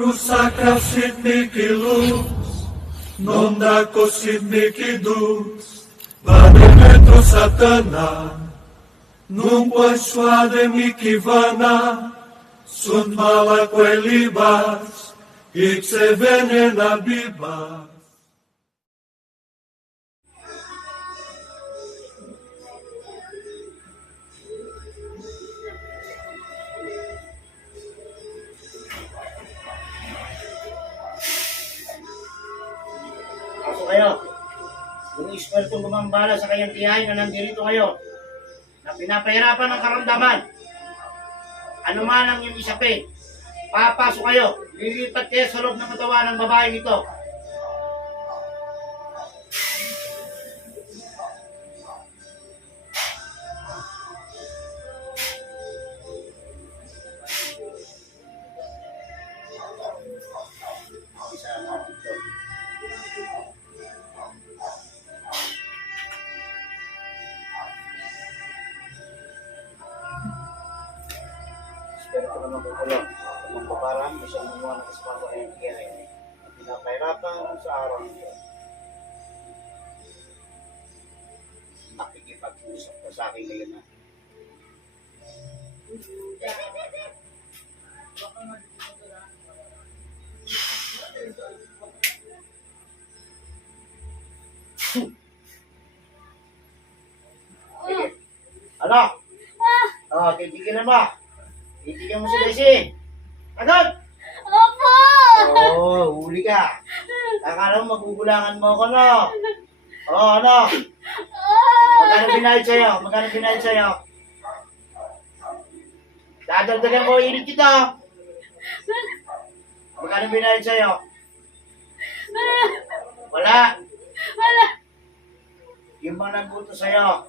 Rusaka sidniki luz, nonda ko sidniki dus, bademetro satana, nung pwaswade mikivana, sun mala kwe libas, ikse venena bibas. Pasok kayo. Yung espiritu gumambala sa kanyang tiyahin na nandirito kayo na pinapahirapan ng karamdaman. Ano man ang iyong isapin, papasok kayo. Lilipat kayo sa loob ng katawan ng babaeng ito. Isa natin ito. Pero kung naman kukulong, kung babarang, isang mumuha ng kasama ng kiyahin at pinapahirapan sa araw nito. Nakikipag-usap ka sa akin ngayon na. Sige. Ano? Titigil mo. Titigil mo si Daisy. Agad! Opo! Huli ka. Akala mo magugulangan mo ako, no? Ano? Magkano binayad sa'yo? Dadagdagan ko init kita. Magkano binayad sa'yo? Wala. Yung mga nagbuto sa'yo,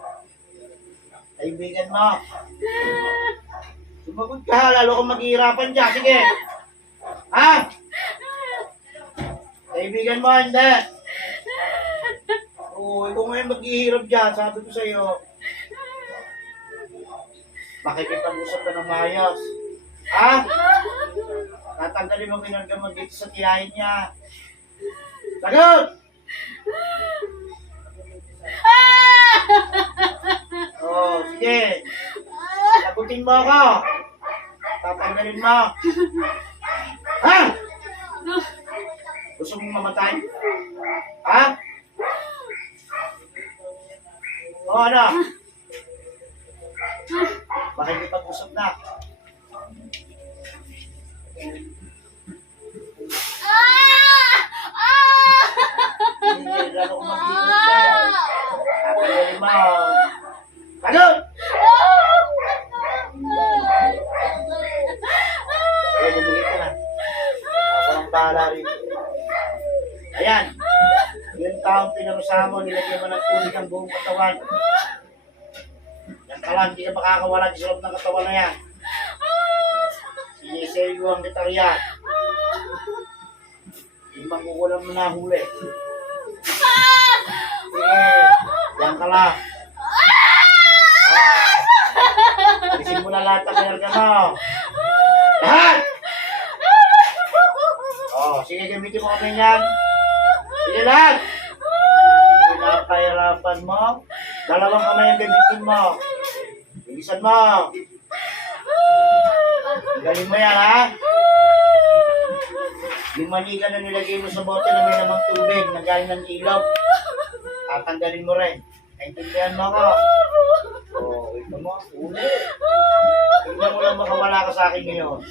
kaibigan mo. Sumagot ka, lalo kang maghihirapan dyan. Sige. Ha? Kaibigan mo, hindi. Ikaw ngayon maghihirap dyan, sabi ko sa'yo. Makikipag-usap ka ng maayos. Ha? Tatanggalin mo ginagawa dito sa tiyahin niya. Sagot! Sige. Sagutin mo ako. Tatanggalin mo. Ha? Gusto mong mamatay? Ha? Ano? Makikipag-usap na. Hindi, lalo kong mag-iingat dyan. Tatanggalin mo. Sagot! Bumigit ka na. Ako ang bahala rin. Ayan. Yung taong pinarusahan mo, nilagyan mo ng tubig ang buong katawan. Yan ka lang, hindi ka makakawala sa loob ng katawan na yan. Sinisayo ang detalyan. Hindi mangkukulang mo na huli. Sige, yan ka lang. Alisin mo na lahat ang kinarga mo. Lahat! Sige, gamitin mo kami yan. Sige lahat! Pinapahirapan mo. Dalawang kamay ang gamitin mo. Bilisan mo. Galing mo yan, ha? Yung maniga na nilagay mo sa bote na may namang tubig na galing ng ilog, tatanggalin mo rin. Naintindihan mo ako. Ito mo. Uli. Tignan mo lang makawala ka sa akin ngayon.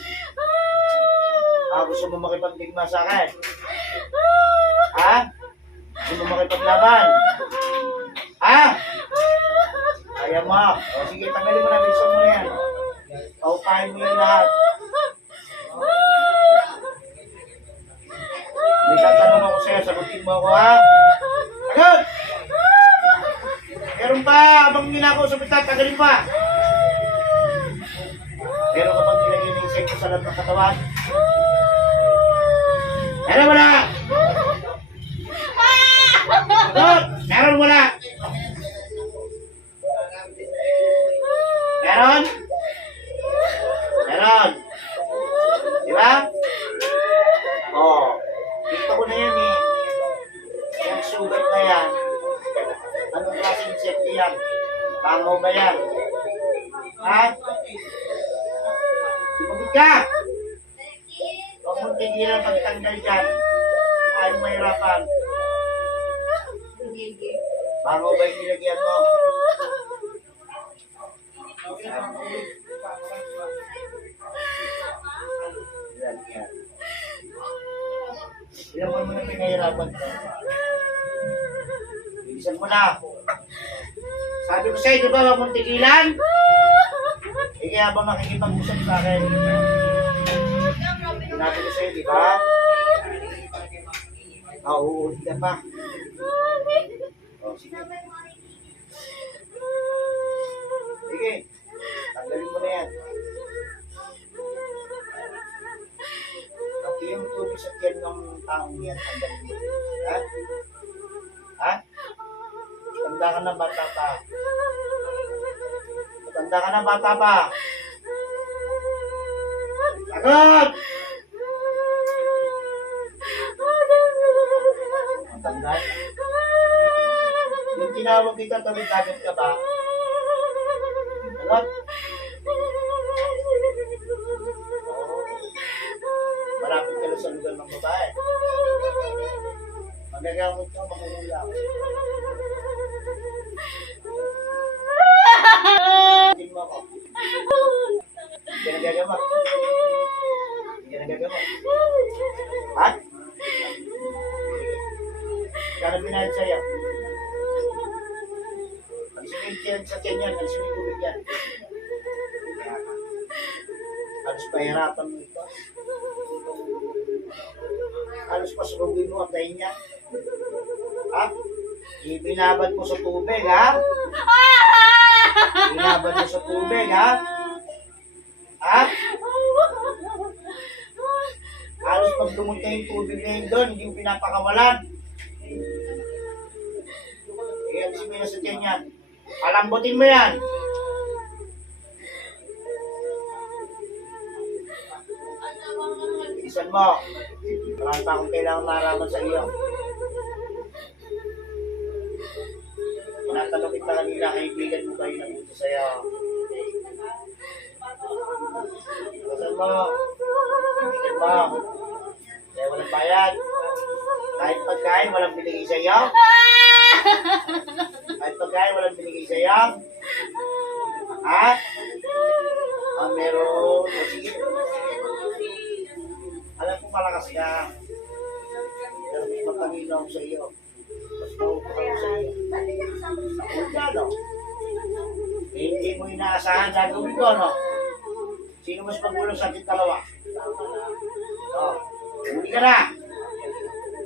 Gusto mo makipagdigma sa akin? Ha? Gusto mo makipaglaban? Ha? Kaya mo. Sige, tanggalin mo na. Bilisan mo na yan. Paupahin mo yan lahat. May tatanong ako sa'yo. Sagutin mo ako, ha? Agad! Meron pa. Abang ninakaw sa pitat. Tagalin pa. Meron ka pang nilagay ng insekto sa loob ng katawan? Meron wala? Meron wala? Meron? Meron. Di ba? Bango ba yan? Ha? Sumagot ka! Huwag mong tigilan pagtanggal dyan. Ayaw mahirapan. Bango ba yung nilagyan mo? Yan, yan. Ilan mo na pinahirapan ko? Bilisan mo na. Sabi ko sa'yo, di ba, huwag mong tigilan? Eh, kaya ba makikipag-usap sa akin? Sinabi ko sa'yo, di ba? Uulit ka pa. O, sige. Sige. Tanggalin mo na yan. Pati yung tubig sa tiyan ng taong yan, tanggalin mo. Ha? Ha? Tanda ka na, bata pa. Tanda ka na, bata pa. Agad! Tanda? Yung tinawag kita, tawid-agad ka ba? Agad? Malapit ka lang sa lugar ng babae. Magagamot ka, makukulang. Tingin mo ako. Hindi ka nagagamot. Hindi ka nagagamot. Ha? Kaya binayad sa'yo. Alisin yan sa tiyan yan. Alisin yung tubig yan. Halos pahirapan mo ito. Halos pasurugin mo ang tayo niya. Ha? Ibinabad mo sa tubig, ha? Ibinabad mo sa tubig, ha? Ha? Halos pag dumunta yung tubig na yun doon, hindi mo pinapakawalan. Kaya alisin mo na sa tiyan yan. Palambutin mo yan. Bilisan mo. Marami pa akong kailangan maraman sa iyo. Tinatanong kita kanina, kaibigan mo kayo nandito sa'yo. Bilisan mo. Bilisan mo. Kaya walang bayad. Kahit pagkain, walang binigay sa'yo. Kahit pagkain, walang binigay sa'yo. Ha? Meron. O sige. Alam ko malakas ka. Pero mas matalino ako sa iyo. Mas maupo ako sa iyo. Wala, no? Hindi mo inaasahan gagawin ko, no? Sino mas magulang sa ating dalawa? Hindi ka na.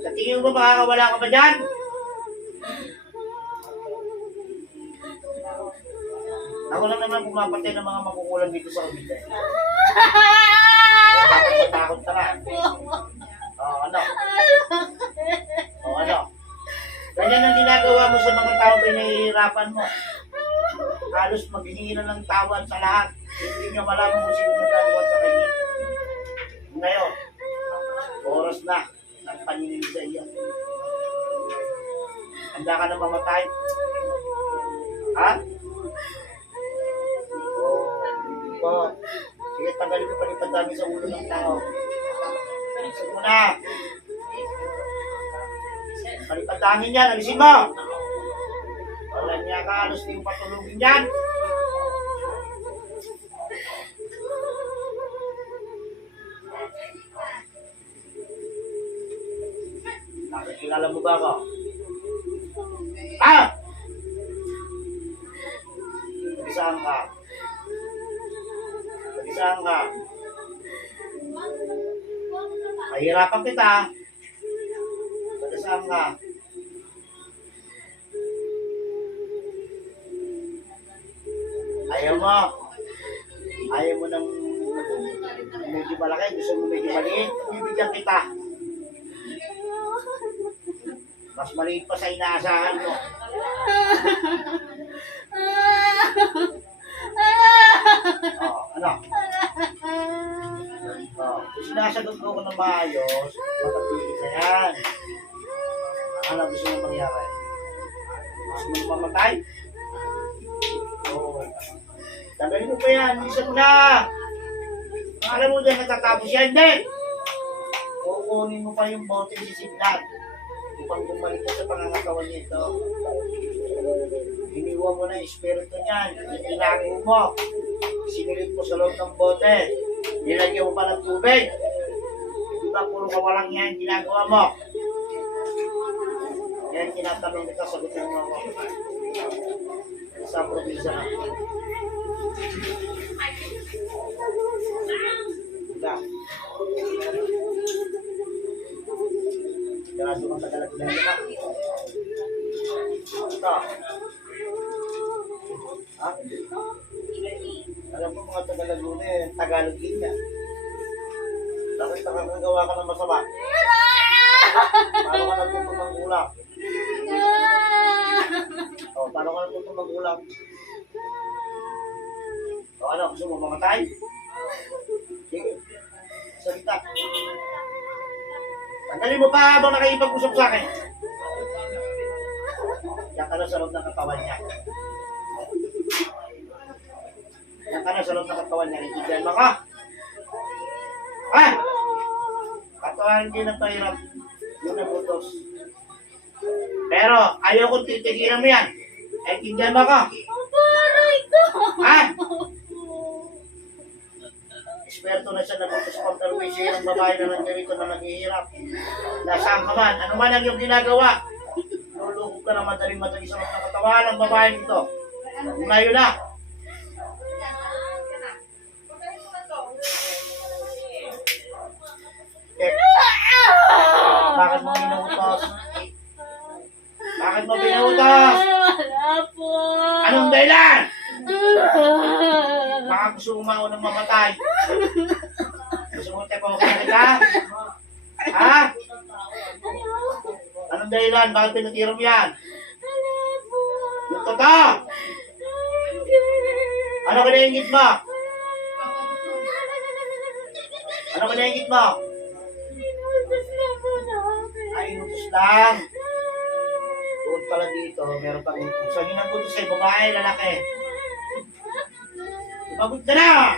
Sa tingin mo, makakawala ka ba dyan? Ako lang naman pumapatay ng mga makukulang dito sa kabila. Takot ka na. Ano? Ano? Ganyan ang ginagawa mo sa mga tao pinahihirapan mo. Halos maghihingi na ng tawad sa lahat. Hindi niya malaman kung sino nagagawa sa kanya. Ngayon, oras na ng paningin sa iyo. Handa ka na mamatay? Ha? Sige, tanggalin mo palipad dami sa ulo ng tao. Alisin mo na. Palipad dami yan, alisin mo. Wala niya ka, halos di yung patulungin yan. Nakikilala mo ba ako? Ha? Saan ka? Saan ka? Mahirapan kita. Saan ka? Ayaw mo. Ayaw mo ng medyo malaki. Gusto mo medyo maliit. Bibigyan kita. Mas maliit pa sa inaasahan mo. Ano? Kung sinasagot ko ng maayos, matapili ka yan. Ano gusto mo mangyari? Gusto mo mamatay? Tanggalin mo pa yan, isip na. Alam mo dyan, natatapos yan, hindi. Kukunin mo pa yung bote ni Siglat. Upang bumalik ka sa pangangatawan nito. Iniwan mo na yung espiritu niyan. Itinago mo. Sinilid mo sa loob ng bote. Nilagyan mo pa ng tubig. Di ba puro kawalang yan ginagawa mo? Yan tinatanong kita, sagutin mo ako. Sa probinsya na. Diba? Graso kang Tagalog-Lena ka. Ito. Ha? Alam mo mga Tagalog-Lena eh, Tagalog din yan. Bakit nakakagawa ka ng masama? Paano ka natutong mag-ulap? O, paano ka natutong mag-ulap? O ano, gusto mo mamatay? Sige, salita. Tanggalin mo pa habang nakikipag-usap sa akin. Yan ka na sa loob ng katawan niya. Yan ka na sa loob ng katawan niya. Itigyan mo ka. Ha? Katawan hindi na pahirap. Yun na butos. Pero ayaw kong titigilan mo yan. Itigyan mo ka. Ha? Esperto na siya nabutos kontrabisyo ng babae na nandirito na naghihirap. Nasaan ka man, ano man ang iyong ginagawa. Lulukog ka na madaling-madali sa mga katawan ng babae nito. Unayo na. Bakit mo binuutos? Bakit mo binuutos? Wala po. Anong dahilan? Baka gusto mo maunang mamatay. Gusto mo tepokin ka? Ha? Anong dahilan? Bakit pinatira mo yan? Yung totoo! Ano kinaingit mo? Ano kinaingit mo? Inutos lang po namin. Ay, inutos lang. Doon pala dito, meron pang inutusan. Yung nagputos sa'yo, babae, lalaki. Sumagot ka na!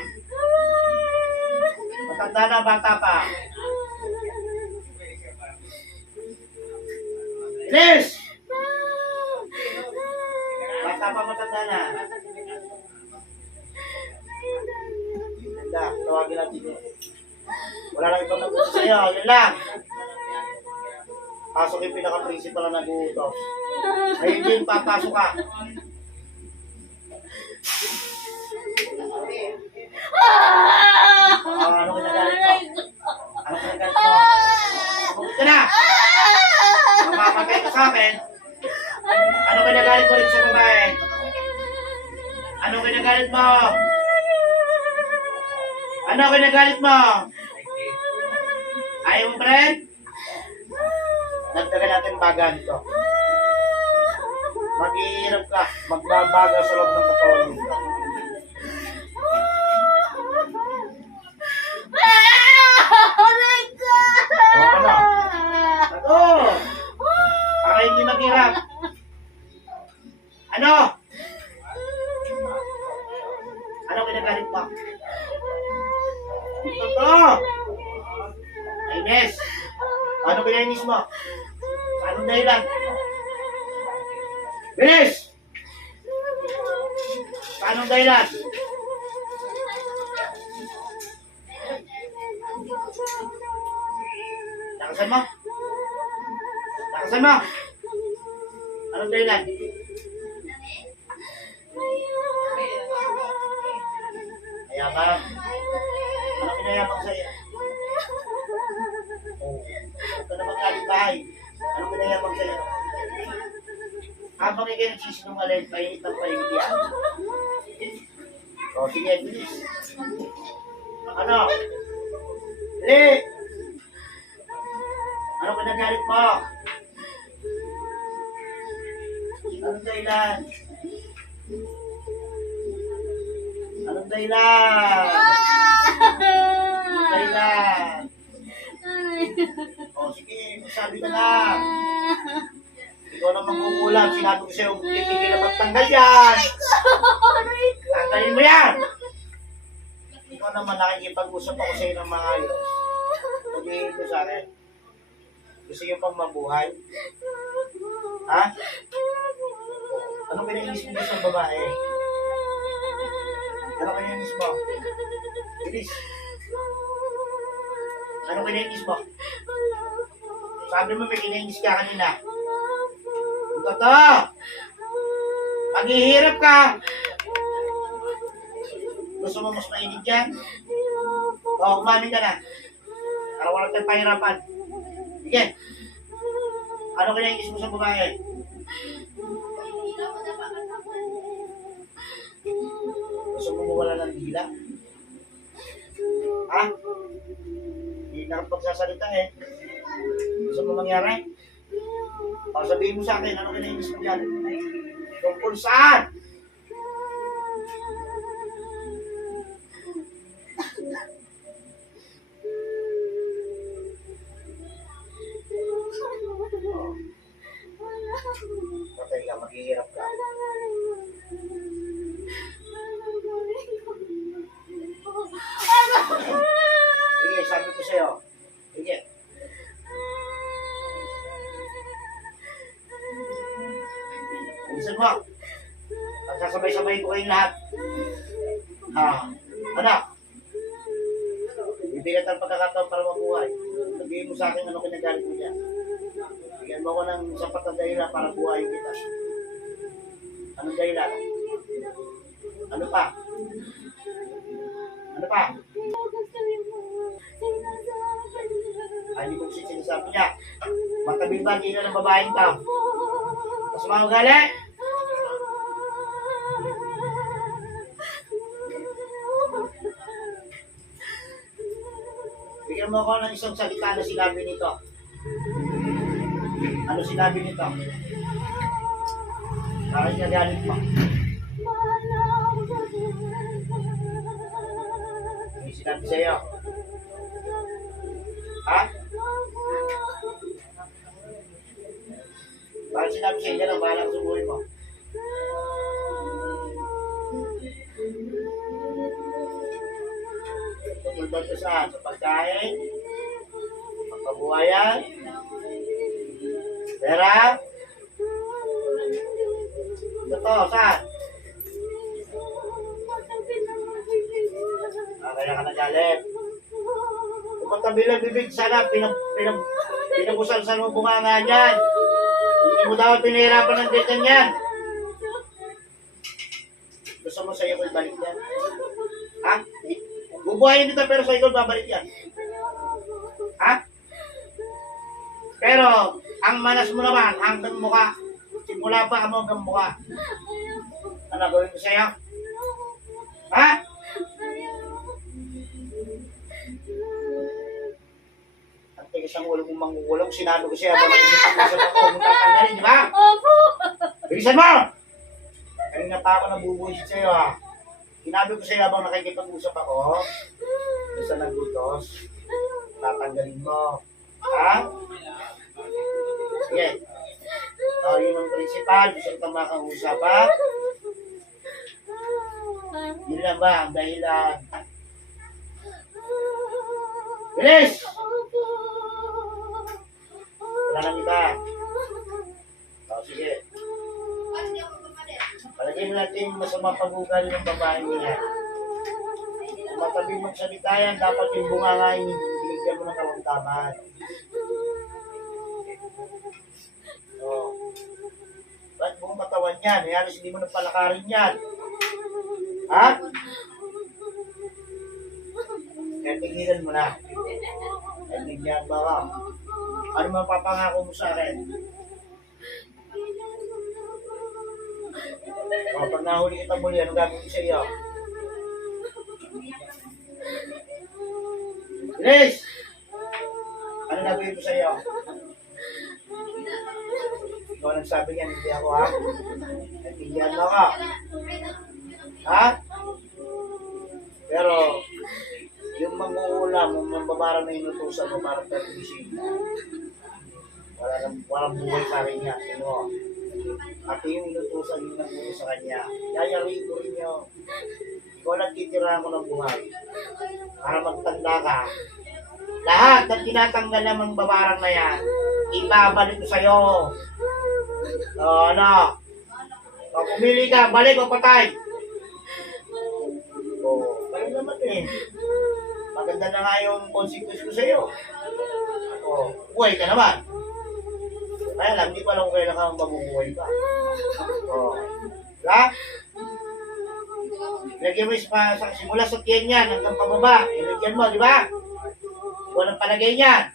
Matanda na, bata pa. Bilis! Bata pa, matanda na. Ganda, tawagin natin yun. Wala lang ibang nag-utos sa'yo, yun lang. Pasok yung pinaka-principal na nag-uutos. Ngayon din, papasok ka. Ano kinagalit mo? Ano kinagalit mo? Sumagot ka na! Mamapatay ka sa akin. Ano kinagalit mo rin sa babae? Ano kinagalit mo? Ano kinagalit mo? Ayaw mo pa rin? Nagdagan natin baga nito. Maghihirap ka, magbabaga sa loob ng katawan nito. Aray ko! Ano? Ano? Para hindi maghirap. Ano? Ano kinagalit mo? Totoo! Ines! Ano pinainis mo? Anong dahilan? Bilis! Anong dahilan? Lakasan mo? Lakasan mo? Anong dahilan? Mayabang. Ano pinayabang sa'yo? Ito na magaling bahay. Ano pinayabang sa'yo? Habang ikay nagsisinungaling, painit ng painit yan. O, sige, bilis. Ano? Dali! Ano pinagalit mo? Anong dahilan? Anong dahilan? Anong dahilan? O, sige, magsabi ka na. Ikaw na mangkukulam. Sinabi ko sa'yo, titigil na magtanggal yan. Tanggal Patayin mo yan! Ikaw naman nakikipag-usap ako sa iyo ng maayos. Sabihin mo sa akin. Gusto niyo pang mabuhay? Ha? Anong pinainis mo sa babae? Ano pinainis mo? Bilis. Ano pinainis mo? Sabi mo may kinainis ka kanina. Totoo! Paghihirap ka! Gusto mo mas mainit yan? O, kumami ka na. Para walang tayong pahirapan. Sige. Ano kinainis mo sa babae? Gusto mo mawala ng dila? Ha? Hindi na pagsasalita eh. Gusto mo mangyari? O, sabihin mo sa akin, ano kinainis mo dyan? Tungkol saan? Patay ka, maghihirap ka. Sige, sabi ko sa'yo. Sige. Bilisan mo. Pagsasabay-sabay ko kayong lahat. Ha? Anak. Bibigyan ang pagkakataon para mabuhay. Sabihin mo sa akin ano kinagalit mo dyan. Bigyan mo ko ng sapat na dahilan para buhayin kita. Anong dahilan? Ano pa? Ano pa? Ay, hindi ko sinasabi niya. Matabi ba hindi na ng babaeng ka? Mas mga ugali? Bigyan mo ako ng isang salita na sinabi nito. Ano sinabi nito? Bakit niya galit mo? May sinabi sa'yo. Ha? Bakit sinabi sa'yo dyan ang bahala sa buhay mo? Tungkol ba ito saan? Sa pagkain? Pagpabuhayan? Pera? Totoo, saan? Kaya ka nagalit. Kung magkabilang bibig, sana pinabusan sa mga bunganga niyan. Hindi mo dapat pinahirapan ng dito niyan. Gusto mo sa'yo ko ibalik yan? Ha? Bubuhayin dito pero sa'yo ko babalik yan. Ha? Pero, ang manas mo naman, hanggang mukha. Simula pa mo hanggang mukha. Ano gawin ko sa'yo? Ha? Ang tigas ang ulo mong mangulong, sinabi ko sa'yo, habang nag-isip-isip ako, mong tatanggalin, di ba? Opo! Bilisan mo! Kanina pa ako nabubuisit sa'yo, ha? Sinabi ko sa'yo habang nakikipag-usap ako, sa nagutos, tatanggalin mo. Ha? Sige. O, yun ang principal. Gusto ko kang makausap, ha? Yun lang ba ang dahilan? Bilis! Wala nang iba. O, sige. Palagay mo natin masama pag-ugali ng babae niya. Kung matabi magsalita yan, dapat yung bunganga yung binigyan mo ng kawantaman. O. Ba't buong katawan yan? Halos hindi mo na palakarin yan. Ha? Kaya tigilan mo na. Kaya tigyan ba ka? Ano mapapangako mo sa akin? O, pag nahuli kita muli, ano gagawin ko sa iyo? Bilis! Ano gagawin ko sa iyo? Ikaw nagsabi niyan, hindi ako ha? Nagtigyan mo ka. Ha? Pero, yung manguulam, yung mambabarang na inutusan mo para pag-ibisig na, walang buhay sa rin niya. At yung inutusan yung nangulo sa kanya, yayari ko rin yun. ikaw lang titirahan ko ng buhay. Para magtanda ka, lahat ng tinatanggal namang babarang na yan, ibabalik ko sa'yo. O, ano? O, pumili ka, balik o patay. O, kayo naman eh. Maganda na nga yung consequence ko sa'yo. O, buhay ka naman. Kaya lang, hindi ko alam kung kailan ka mabubuhay pa. O, diba? Lagyan mo sa simula sa tiyan yan, hanggang pababa. Ilagyan mo, di ba? Walang palagay niyan.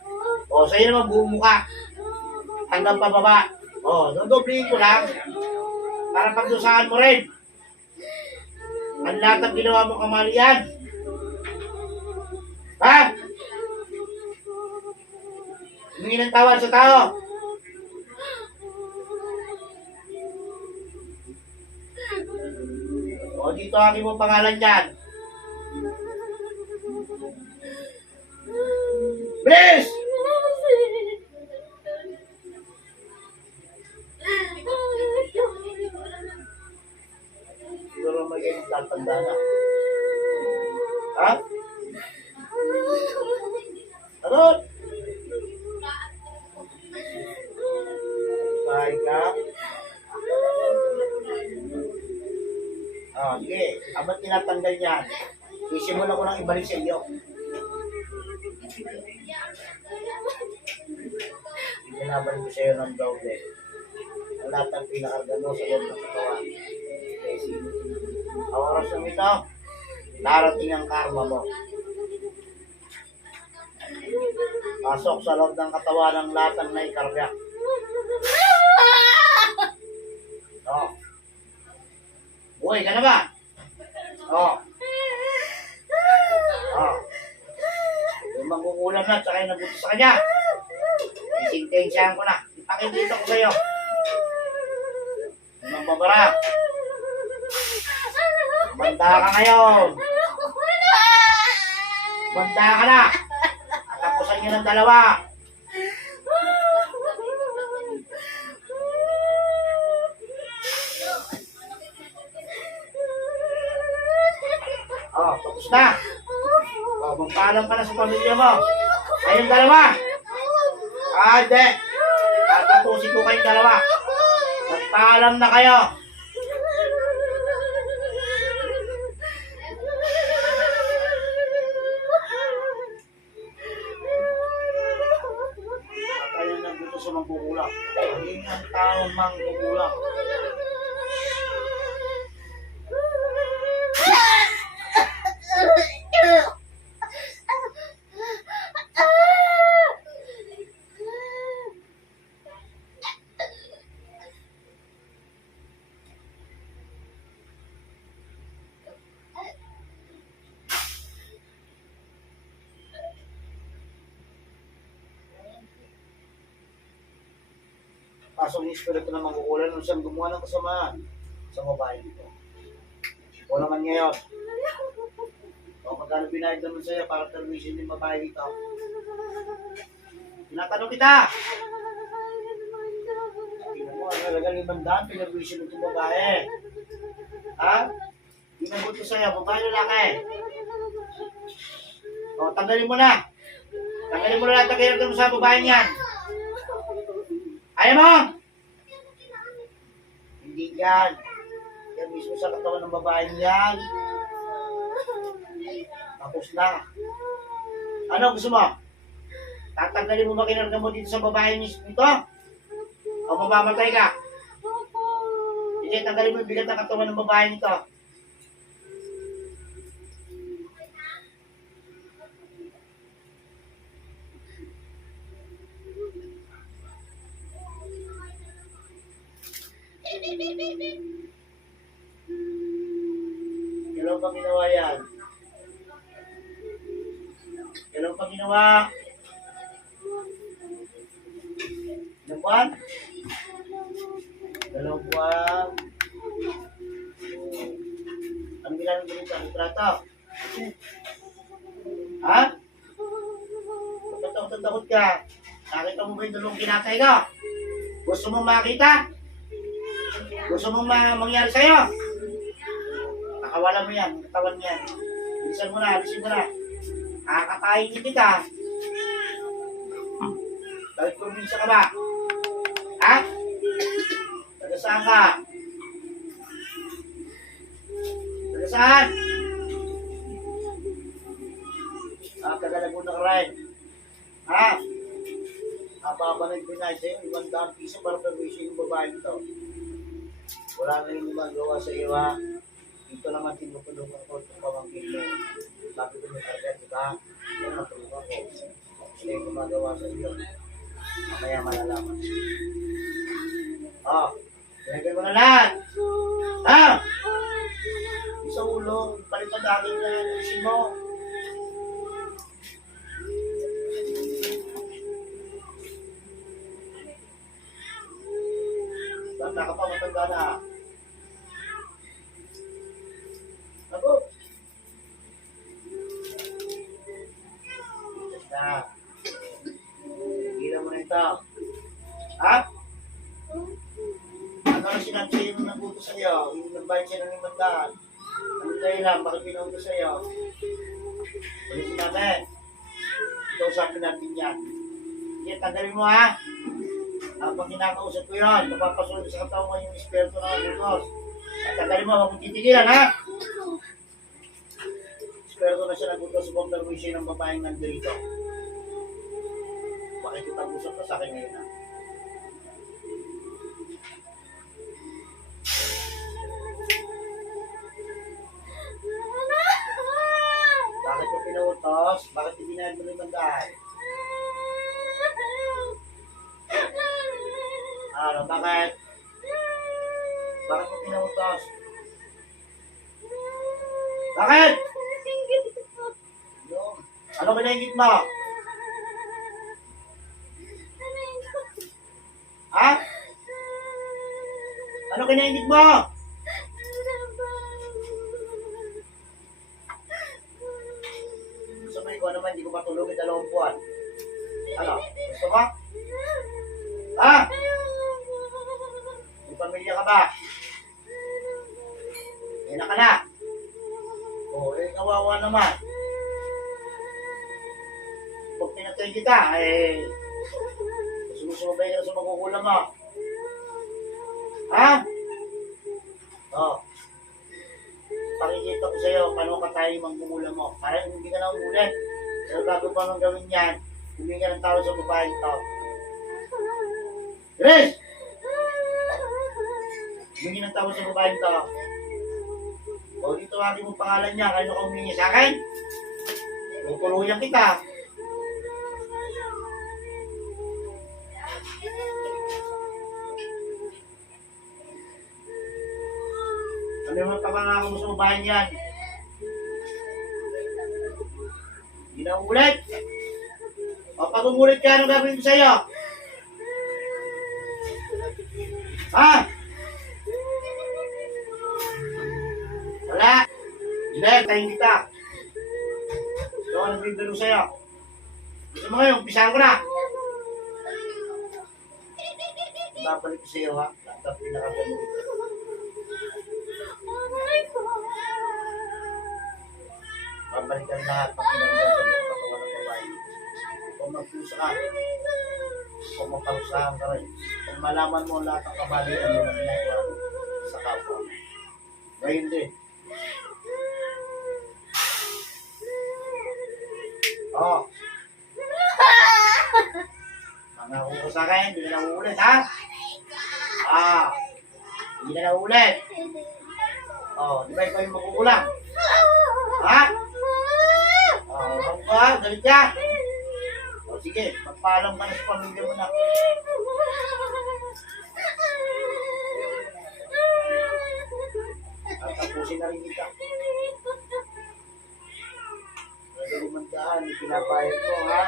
O, sa'yo naman buong mukha. Hanggang pababa. O, dodoblihin ko lang. Para pagdusahan mo rin. Ang lahat ng ginawa mo kamalian. Ha? Humingi ng tawad sa tao. O, dito aking mo pangalan dyan. Bilis! Siguro may kayo magtatanda na. Ha? Ano? Bahay ka? Ah, sige. Abat tinatanggal yan. Isimulan ko lang ibalik sa iyo. Ibinabalik ko sa iyo ng doble. Ang lahat ng pinakarga mo sa loob ng katawan. Kasi, ang oras ng ito, darating ang karma mo. Pasok sa loob ng katawan ng lahat ng naikarga. O. Buhay ka na ba? O. O. Yung mangkukulam na, tsaka yung nabuto sa kanya. Isintensyahan ko na. Ipakikita ko sa'yo. Yung mambabara. Banda ka ngayon. Banda ka na. Tapusan niyo ng dalawa. Oh, tapos na. Oh, magpaalam ka na sa pamilya mo. Kayong dalawa. Ah, hindi. Tatatusin ko kayong dalawa. Magpaalam na kayo. Patayin ng gusto sa mangkukulang. Hindi ang taong mangkukulang. Pasok yung espiritu na mangkukulan nung siyang gumawa ng kasamaan sa babae dito. O naman ngayon. O magkano binayad naman sa'yo para termination yung babae dito. Tinatanong kita! Tingnan mo, ang halagang 500, pinag-vision itong babae. Ha? Ginabot ko sa'yo, babae lalaki. O, tanggalin mo na. Tanggalin mo na lahat ang kinagdan mo sa babae niyan. Ayaw mo! Hindi yan. Yan mismo sa katawan ng babae niyan. Tapos na. Ano gusto mo? Tatanggalin mo ba kinarga mo dito sa babae nito? O mamamatay ka? Hindi, tanggalin mo yung bigat ng katawan ng babae nito. Kailan pa ginawa yan? Kailan pa ginawa? Ilang buwan? 2 buwan. Ang bilang ganito ang trato? Ha? Takot ka. Nakita mo ba yung dalawang kinatay ko? Gusto mong makita? Gusto mong mangyari sa'yo? Pakawalan mo yan, katawan mo yan. Bilisan mo na, alisin mo na. Kakatayin din kita. Bakit probinsya ka ba? Ha? Taga saan ka? Taga saan? Taga Laguna ka rin. Ha? Ababa na yung binay sa'yo, 100 piso para permission yung babae nito. Wala na yung gumagawa sa iyo, ha? Dito naman tinutulungan ko itong pamangkin mo. Sabi ko may target, diba? Kaya matulungan ko. Gusto yung gumagawa sa iyo. Mamaya malalaman. Oh, pinagay mo na lahat. Ha? Sa ulo, palipad akin na isin mo. Bata ka pa, matanda na. Ako. Basta. Hila mo na ito. Ha? Ano na sinabi sa'yo nung nagbuto sa'yo? Yung nagbayad siya ng 500. Ano tayo lang? Bakit pinauto sa'yo? Ano sinabi? Ito usapin natin yan. Sige, tanggalin mo, ha? Habang kinakausap ko yun, mapapasunod sa katawan mo yung espiritu ng Diyos. At tanggalin mo, huwag mong titigilan, ha? Espiritu na siya nagbuto sa pagdarwisyo ng babaeng nandito. Bakit kitag-usap ka sa akin ngayon, ha? Bakit mo pinautos? Bakit ibinayad mo 500? Ano, bakit? Bakit mo pinautos? Bakit? Yung, ano kinaingit mo? Ha? Ano kinaingit mo? Sabay ko naman, hindi ko matulungin 2 buwan. Ano? Gusto mo? Ha? May pamilya ka ba? Ina ka na? Oo, kawawa naman. Pag pinatay kita, sumusubay ka na sa magugulang mo. Ha? Oo. Pakikita ko sa'yo, paano ka tayo magugulang mo. Para hindi ka na umulit. Pero bago pa nang gawin yan, hindi ka ng tao sa babae ito. Grace! Humingi ng tawad sa babaeng to. O dito aking mo pangalan niya, kaya ka humingi sa akin? Tutuluyan kita. Ano yung pangangako mo sa babaeng yan? Hindi na umulit. O pag umulit ka, ano gagawin ko sa'yo? Ha? Wala. Hindi, tayo kita. Ito ang nagbibiro sa'yo. Gusto mo ngayon, umpisahan ko na. Babalik ko sa'yo, ha? Lahat ang pinakagano. Babalik ka lahat ang pinakagano ng katawan ng babae. Kung magpusa ka, kung magparusahan ka rin, kung malaman mo lahat ang kamalian mo na ginagawa sa kapwa. Ngayon din. Oo. Pangako ko sa akin, hindi na nauulit, ha? Hindi na nauulit. Di ba ikaw yung makukulang? Ha? Ano ba? Galit ka? Sige, magpaalam ka na sa pamilya mo na. At tapusin na rin kita. Pwede lumandaan, ipinabayad mo, ha?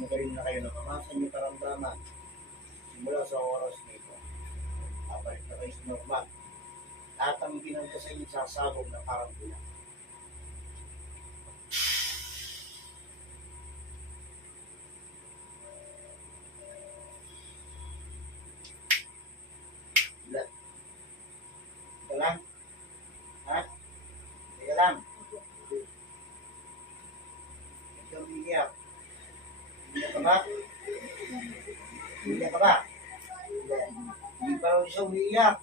magaling na kayo na kamasan yung karamdaman. Simula sa oras na ito, babalik na kayo sa normal. Lahat ang ginagawa sa inyo sasabog na parang bulan. Teka lang. Ha? Teka lang. Ito ang iiyak. Iiyak ka ba? Iiyak ka ba? Hindi pa raw siya umiiyak.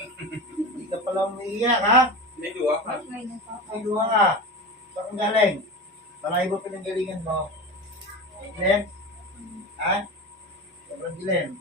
Hindi ka pala umiiyak, ha? May duwa ka. Ay, luha ka. Saan kang galing? Malayo ba pinanggalingan mo? Dilim? Ha? Sobrang dilim.